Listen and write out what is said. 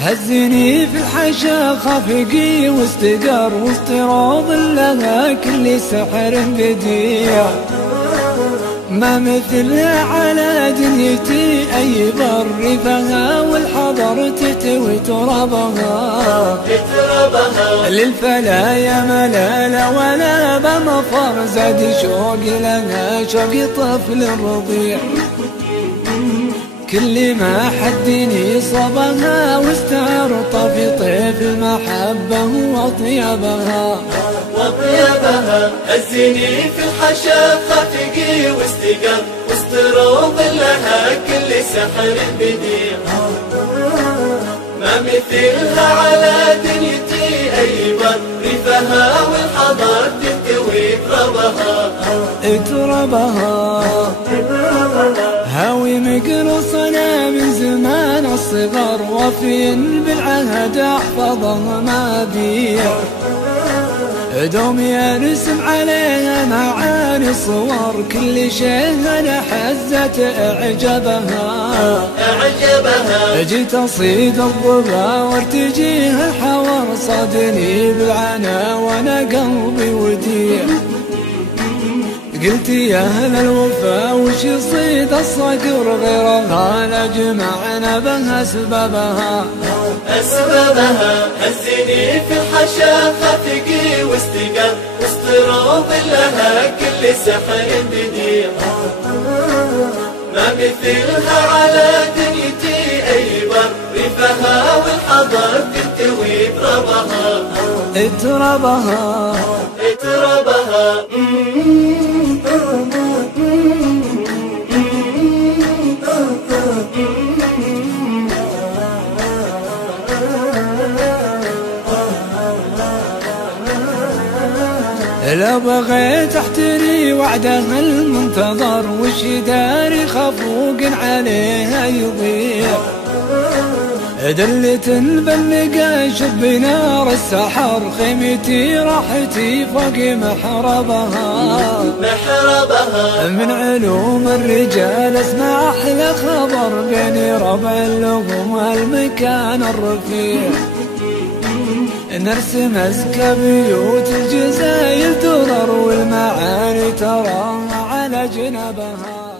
هزني في الحشا خافقي واستقر وسط روض لها كل سحر بديع، ما مثلها على دنيتي أي بر فيها والحضر تتوي ترابها. للفلايا ملالة ولا بمفر زاد شوقي لها شوقي طفل رضيع، كل ما حدني صبها واستعرط في طيف المحبة وطيبها. هزني في الحشا خافقي واستقر وسط روض لها كل سحر بديع، ما مثلها على دنيتي أي بر ريفها والحضر تنتوي تربها. هاوي مقرصنا من زمان الصغر وفي بالعهد احفظها ما بيع، دوم يرسم عليها معاني صور كل شيء انا حزت اعجبها. جيت اصيد الظبا وارتجيها الحور صادني بالعنا وانا قلبي وديع، قلت يا اهل الوفا وش يصيد الصقر غيرها لجمعنا بها اسبابها. هزني في الحشا خافقي واستقر وسط روض لها كل سحر بديع، ما مثلها على دنيتي أي بر ريفها والحضر تنتوي تربها. لو بغيت احتري وعدها المنتظر وش داري خفوق عليها يضيع، دلة بلقى شب نار السحر خيمتي راحتي فوق محربها. من علوم الرجال اسمع احلى خبر بين ربع اللغم والمكان الرفيع، نرسم أزكى بيوت الجزايل ترر والمعاني تراها على جنبها.